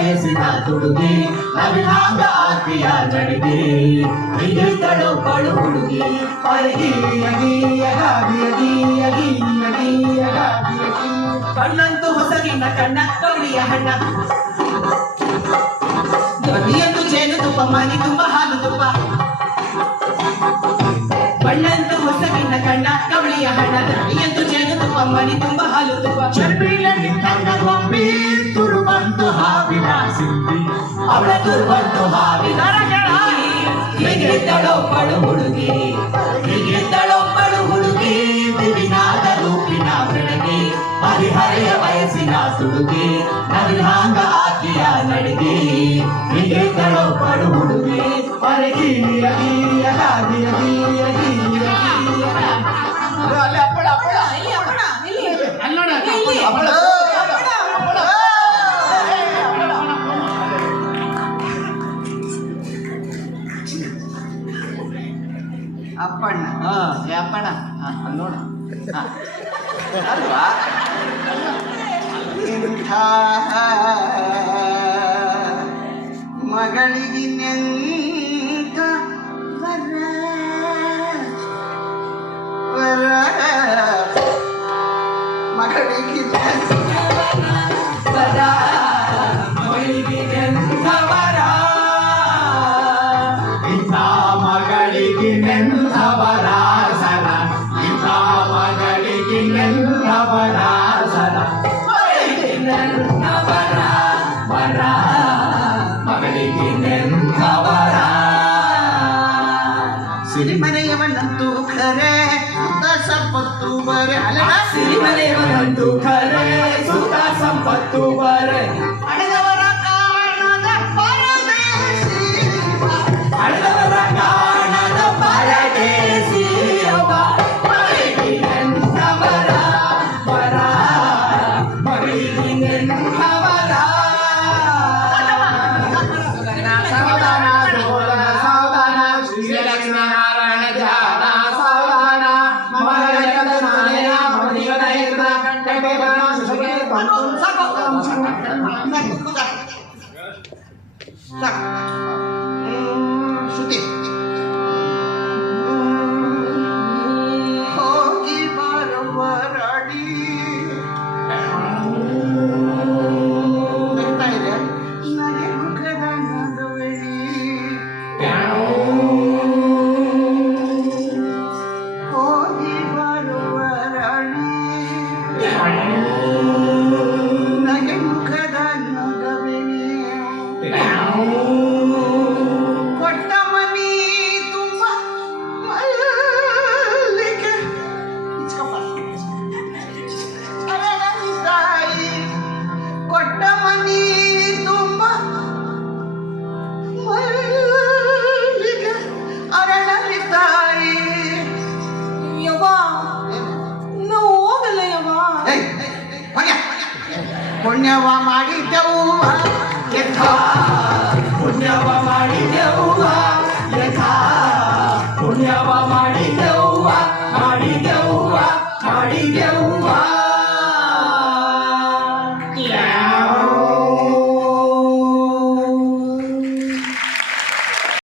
ವಯಸ್ಸಿನ ತುಡುಗಿ ನವಿಲಾಂಗ ಆಕೆಯ ನಡಿಗೆ ಹಿಡಿದಳು ಕಳು ಹುಡುಗಿ ಕಣ್ಣಂತೂ ಹೊಸಗಿನ ಕಣ್ಣ ಕವಳಿಯ ಹಣ್ಣ ಧ್ವನಿಯಂತೂ ಜೇನು ತುಪ್ಪ ಮನಿ ತುಂಬ ಹಾಲು ತುಪ್ಪ ಬಣ್ಣಂತೂ ಹೊಸಗಿನ ಕಣ್ಣ ಕವಳಿಯ ಹಣ್ಣ ಧ್ವನಿಯಂತೂ ಜೇನು ತುಪ್ಪ ಮನಿ ತುಂಬ ಹಾಲು ತುಪ್ಪ ಚರ್ಬಿಯಲ್ಲಿ ತನ್ನ ಗೊಂಬಿ ತುರುಬಂತು ಹಾವಿನ ಸಿಂಬಿ ಅವಳ ತುರುಬಂತು ಹಾವಿನ ಹೀಗಿದ್ದಳೋ ಪಡು ಹುಡುಗಿ ಹೀಗಿದ್ದಳೋ ಪಡು ಹುಡುಗಿ ದಿವಿನಾದ ರೂಪಿನ ಬೆಳಗಿ ಹರಿಹರೆಯ ವಯಸ್ಸಿನ ತುಡುಗಿ ನವಿಲಾಂಗ ಆಕೆಯ ನಡಿಗೆ ಹೀಗಿದ್ದಳೋ ಪಡು ಹುಡುಗಿ ಅಪ್ಪಣ್ಣ ಅಪ್ಪಣ್ಣ ನೋಡ ಅಲ್ವಾ ಇಂಥ ಮಗಳಿಗೆ ನೆಂತ ಮಗಳಿಗೆ ಇಂಥ ಮಗಳಿಗೆ ನೆಂದವರ ಸರ ಇಂಥ ಮಗಳಿಗೆ ನೆಂದವರ ಸರ ನೆಂದವರ ವರ ಮಗಳಿಗೆ ನೆಂದವರ ಸಿರಿಮನೆಯವನಂತೂ ಖರೆ ಸಂಪತ್ತು ಬರೆ ಸಿರಿಮನೆಯವನಂತೂ ಖರೆ ಸುಖ ಸಂಪತ್ತು ಬರೆ ಹಣದವರ ಕಾರಣದ ಪರದೇಶಿ ಹಣದವರ ಕಾರಣದ ಪರದೇಶಿ ಮಗಳಿಗೆ ನೆಂದವರ ವರ ಮಗಳಿಗೆ ನೆಂದವರ ಸಾವಧಾನ ಸಾವಧಾನ ಶ್ರೀ ಲಕ್ಷ್ಮೀನಾರಾಯಣ ಧ್ಯಾನ ಸಾವಧಾನ ಶ್ರುತಿ ಹೋಗಿ ಬರಬರಾಡಿ ಬರ್ತಾ ಇದೆ ನನಗೆ ಮುಖದ ನಡುವೆಳಿ ಹೋಗಿ ಬರುವರಾಡಿ ನನಗೆ ಮುಖದ ನಡುವೆಳಿ ಕೊಟ್ಟ ಮನಿ ತುಂಬ ಮಲ್ಲಿಗೆ ತಾಯಿ ಕೊಟ್ಟ ಮನಿ ತುಂಬ ಮಲ್ಲಿಗೆ ಅರಳಲಿ ತಾಯಿ ಯವ್ವ ನಾವು ಹೋಗಲ್ಲ ಯವ್ವ ಪುಣ್ಯವ ಮಾಡಿದ್ದೆವ್ವ ಯಥಾ ಪುಣ್ಯವ ಮಾಡಿದೆವ್ವ ಯಥಾ ಪುಣ್ಯವ ಮಾಡಿದೆವ್ವ ಮಾಡಿದೆವ್ವ ಮಾಡಿದೆವ್ವ